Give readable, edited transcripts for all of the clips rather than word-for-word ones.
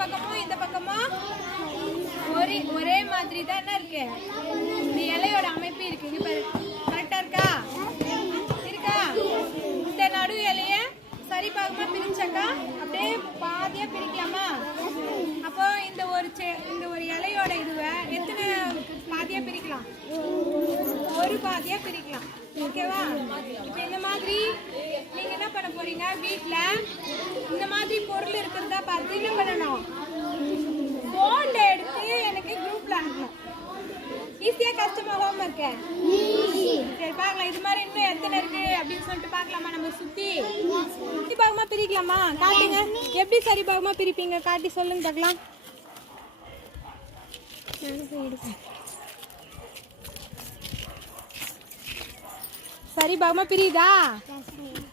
பக்கமும் இந்த பக்கமும் ஒரே மாதிரி தான் இருக்கு. இந்த இலையோட அமைப்பு இருக்கு. இங்க பாரு, கரெக்டா இருக்கா? இந்த நடு இலைய சரி பாகமா பிரிச்சாக்கா அப்படியே பாதியா பிரிக்கலாமா? அப்போ இந்த ஒரு இலையோட இதுவை எத்தனை பாதியா பிரிக்கலாம்? ஒரு பாதியா பிரிக்கலாம். ஓகேவா? இப்போ இந்த மாதிரி நீங்க என்ன பண்ண போறீங்க? வீட்ல இந்த மாதிரி பொருள் இருக்கிறதா பார்த்து என்ன பண்ணணும்? போன்ல எடுத்து எனக்கு குரூப்ல அனுப்பணும். ஈஸியா கஷ்டமா ஹோம் ஒர்க்? சரி பார்க்கலாம். இது மாதிரி இன்னும் எத்தனை இருக்கு அப்படின்னு சொல்லிட்டு பார்க்கலாமா? நம்ம சுத்தி பாகமா பிரிக்கலாமா? காட்டுங்க. எப்படி சரி பாகமா பிரிப்பீங்க? காட்டி சொல்லுங்க பார்க்கலாம். சரி பாகமா பிரியுதா?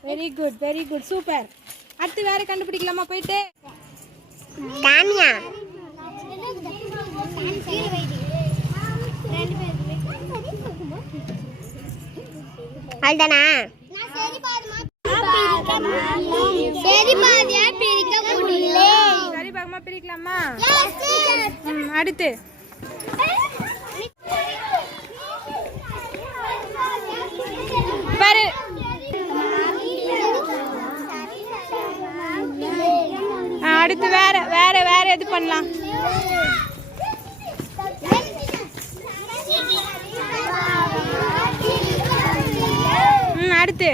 Very good, very good, super. அடுத்து வேற கண்டுபிடிக்கலாமா? போயிட்டு அல்தானா சரி பாகமா பிரிக்கலாமா? அடுத்து பாரு. அடுத்து வேற வேற வேற எது பண்ணலாம்? அடுத்து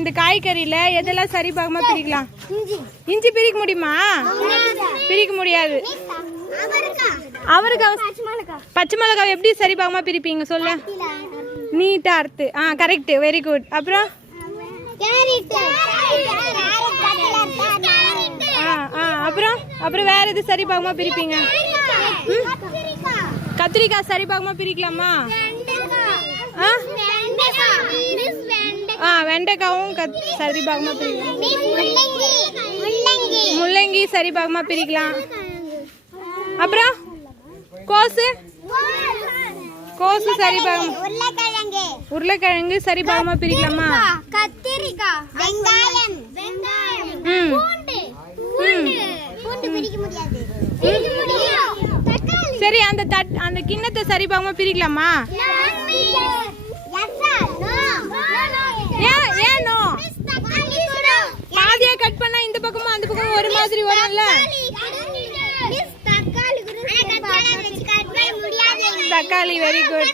இந்த காய்கறியில எதெல்லாம் சரி பாகமா பிரிக்கலாம்? இஞ்சி பிரிக்க முடியுமா? பிரிக்க முடியாது. அவருக்கு பச்சை மிளகாய் எப்படி சரி பாகமா பிரிப்பீங்க சொல்லு? நீட்டா அறுத்து. Correct, very good. அப்புறம் அப்புறம் வேற எது சரி பாகமா பிரிப்பீங்க? கத்திரிக்காய் சரி பாகமா பிரிக்கலாமா? வெண்டைக்காவும் சரி பாகமா பிரிக்கலாம். முள்ளங்கி சரி பாகமா பிரிக்கலாம். அப்புறம் கோசு சரி பாகம். உருளைக்கிழங்கு சரி பாகமா பிரிக்கலாமா? சரி, அந்த கிண்ணத்தை சரி பாகமா பிரிக்கலாமா? ஏனோ பாதியா கட் பண்ணா இந்த பக்கமும் அந்த பக்கமும் ஒரு மாதிரி வரும்ல. தக்காளி, வெரி குட்.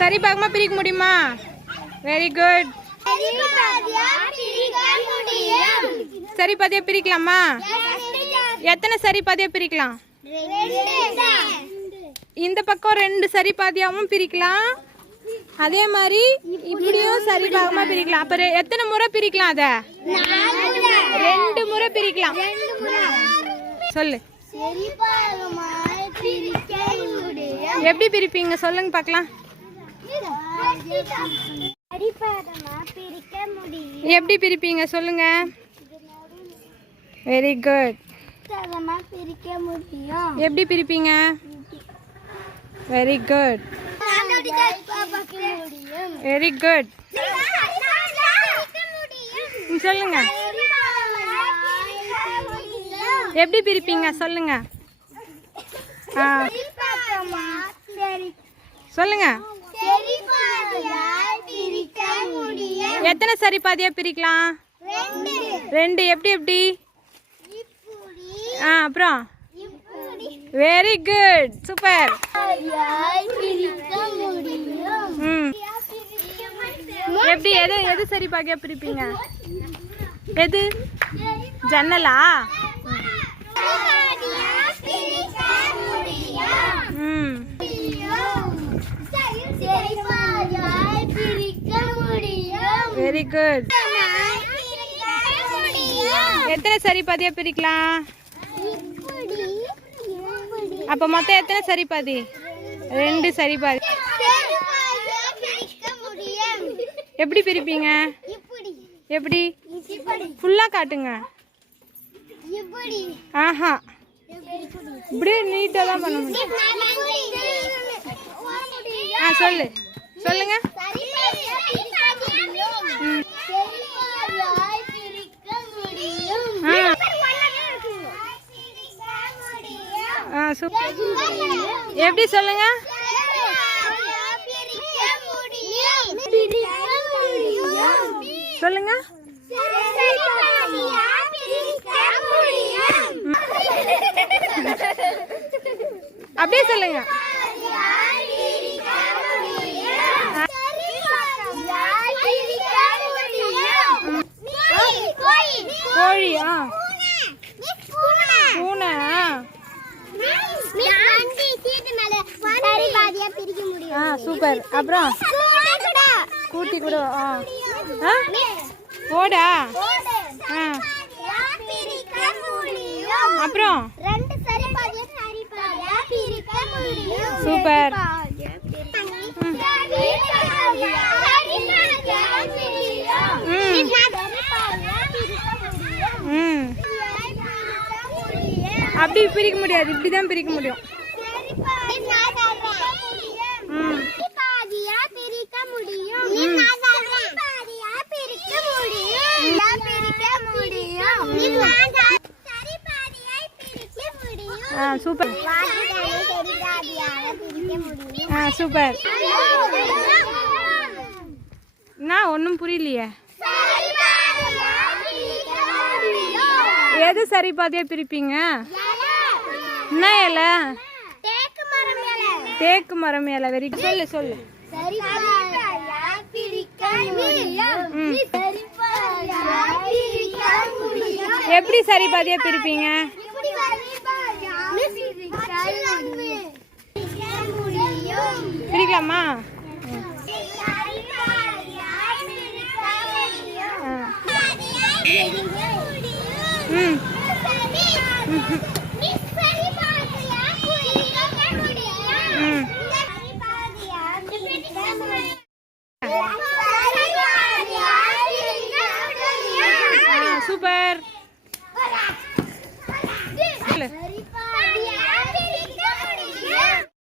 சரி பாகமா பிரிக்க முடியுமா? Very good. சரி பாதியா பிரிக்கலாமா? எத்தனை சரி பாதியா பிரிக்கலாம்? இந்த பக்கம் 2 சரி பாதியாவும் பிரிக்கலாம். அதே மாதிரி இப்படியும் சரி பாகமா பிரிக்கலாம். அப்ப எத்தனை முறை பிரிக்கலாம்? அத 2 முறை பிரிக்கலாம். சொல்லு. எப்படி பிரிப்பீங்க சொல்லுங்க பார்க்கலாம். எப்படி பிரிப்பீங்க சொல்லுங்க. Very good. எப்படி பிரிப்பீங்க? Very good, very good. சொல்லுங்க. எப்படி பிரிப்பீங்க சொல்லுங்க. சொல்லுங்க. எத்தனை சரி பாதியா பிரிக்கலாம்? 2. எப்படி எப்படி? அப்புறம் வெரி குட், சூப்பர். எப்படி எது சரி பாதியா பிரிப்பீங்க? எது ஜன்னலா? ம் வெரி குட். எத்தனை சரி பாதியா பிரிக்கலாம்? அப்ப மொத்தம் எத்தனை சரி பாதி? 2 சரி பாதி. எப்படி பிரிப்பீங்க? எப்படி? ஃபுல்லா காட்டுங்க. ஆஹா, இப்படியே நீட்டா தான் பண்ண முடியும். சொல்லுங்க. எப்படி சொல்லுங்க? சொல்லுங்க. அப்படியே சொல்லுங்க. கோழி. பூனை. சூப்பர். அப்புறம் கூட்டி கூட. ஓடா. அப்புறம் சூப்பர். அப்படி பிரிக்க முடியாது, இப்படிதான் பிரிக்க முடியும். சூப்பர். சூப்பர். நான் ஒன்றும் புரியலையே. எது சரி பாதியா பிரிப்பீங்க? என்ன இலை? தேக்கு மரம் இலை. Very good. சொல்லு. எப்படி சரி பாதியா பிரிப்பீங்க? பிரிக்கலாமா? சூப்பர்.